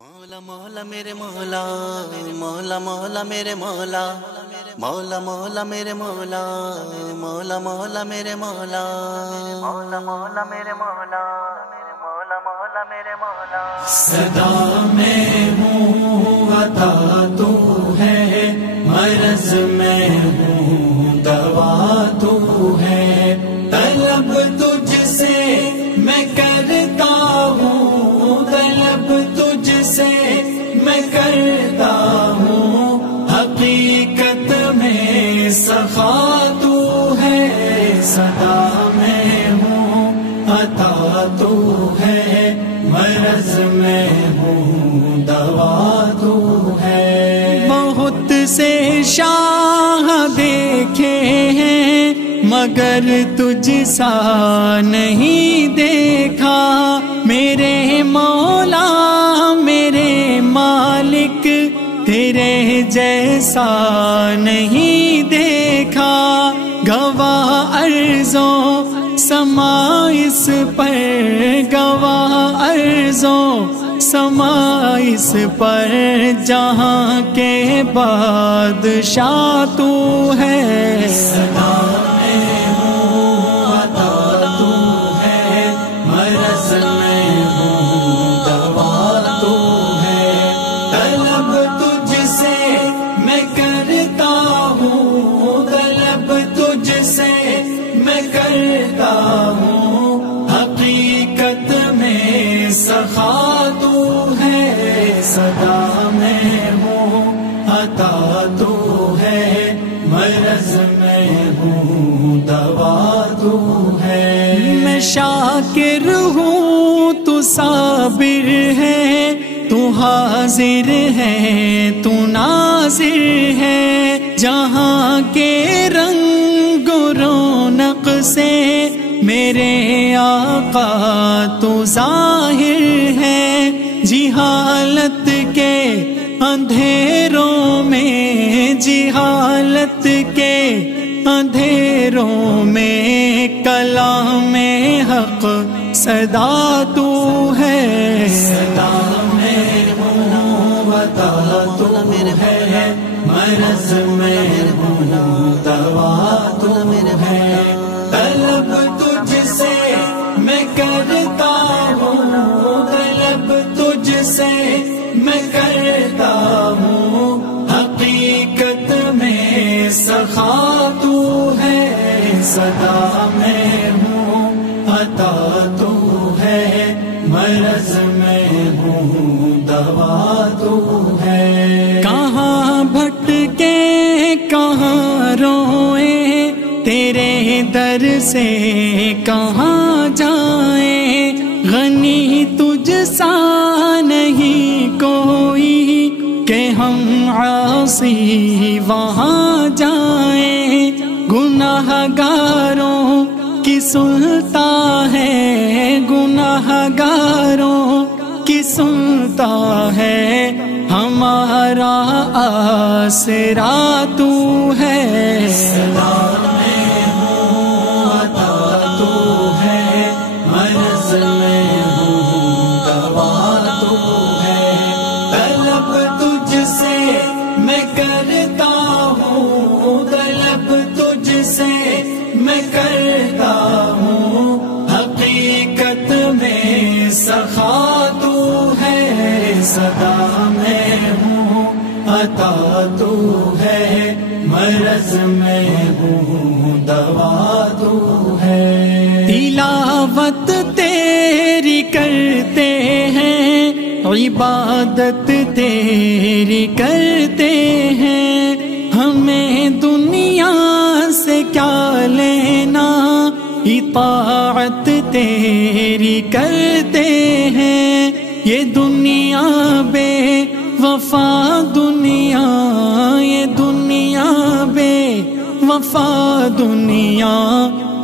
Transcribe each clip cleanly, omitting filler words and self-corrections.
مولا مولا میرے مولا مولا مولا میرے مولا مولا مولا میرے مولا مولا مولا میرے مولا مولا مولا میرے مولا مولا مولا میرے مولا صدا میں ہوں عطا تو ہے، مرض میں ہوں دوا تو ہے، طلب تجھ سے میں کرتا ہوں، طلب تجھ سے میں کرتا ہوں، حقیقت میں سخا تو ہے، صدا میں ہوں عطا تو ہے، مرض میں ہوں دوا تو ہے۔ بہت سے شاہ دیکھے ہیں مگر تجھ سا نہیں دیکھا، میرے مولا میرے مالک تیرے جیسا نہیں دیکھا، گواہ ارضوں سما اس پر، گواہ ارضوں سما اس پر، جہاں کے بادشاہ تو ہے، صدا میں ہوں عطا تو ہے، مرض میں ہوں دوا تو ہے، طلب تجھ سے میں کرتا ہوں، طلب تجھ سے میں کرتا ہوں، حقیقت میں سخا تو ہے، صدا میں ہوں عطا تو ہے، مرض میں ہوں دوا تو ہے۔ میں شاکر ہوں تو صابر ہے، تو حاضر ہے تو ناظر ہے، جہاں کے رنگ و رونق سے میرے آقا تو ظاہر ہے، جہالت کے اندھیروں میں، جہالت کے اندھیروں میں، کلام حق صدا تو ہے، صدا میں ہوں عطا تو ہے، مرض میں ہوں دوا تو ہے، طلب تجھ سے میں کرتا ہوں، طلب تجھ سے میں کرتا ہوں، حقیقت میں سخا تو ہے، صدا میں ہوں عطا تو ہے، مرض میں ہوں دوا تو ہے۔ کہاں بھٹکے کہاں روئیں، تیرے در سے کہاں جائیں، غنی تجھ سا نہیں کوئی کہ ہم عاصی وہاں جائیں، گناہ گاروں کی سنتا ہے، گناہ گاروں کی سنتا ہے، ہمارا آسرا تو ہے، صدا میں ہوں عطا تو ہے، مرض میں ہوں دوا تو ہے، طلب تجھ سے میں کرتا ہوں، طلب تجھ سے میں کرتا ہوں، حقیقت میں سخا تو ہے، صدا میں ہوں عطا تو ہے، مرض میں ہوں دوا تو ہے۔ تلاوت تیری کرتے ہیں، عبادت تیری کرتے ہیں، ہمیں دنیا سے کیا لینا، اطاعت تیری کرتے ہیں، یہ دنیا بے وفا دنیا، یہ دنیا بے وفا دنیا،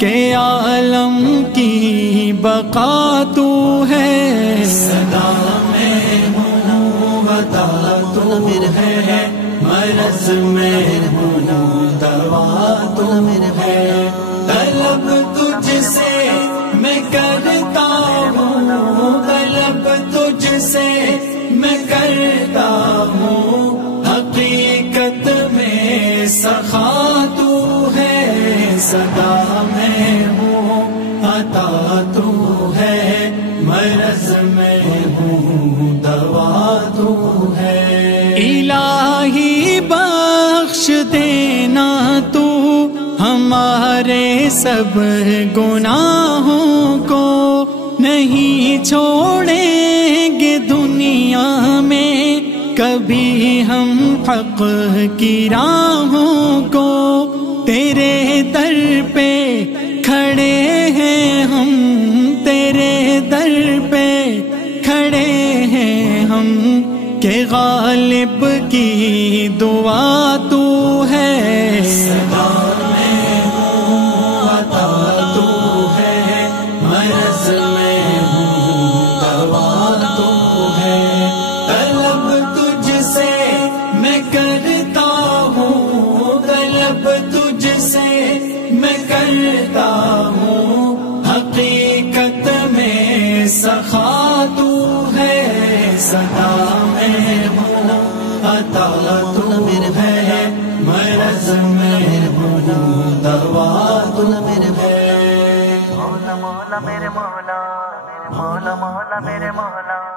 کے عالم کی بقا تو ہے، صدا میں ہوں عطا تو ہے، مرض میں ہوں دوا تو ہے، طلب تجھ سے میں کرتا ہوں، طلب تجھ سے میں سب گناہوں کو نہیں چھوڑیں گے دنیا میں، کبھی ہم حق کی راہوں کو تیرے در پہ کھڑے ہیں ہم، تیرے در پہ کھڑے ہیں ہم، کہ غالب کی دعا تو ہے، صدا میں ہوں عطا تو ہے، مرض میں ہوں دوا تو ہے، طلب تجھ سے میں کرتا ہوں، طلب تجھ سے میں کرتا ہوں، حقیقت میں سخا تو ہے، صدا میں ہوں عطا تو ہے، مرض میں ہوں دوا تو ہے، مولا مولا میرے مولا، مولا مولا میرے مولا۔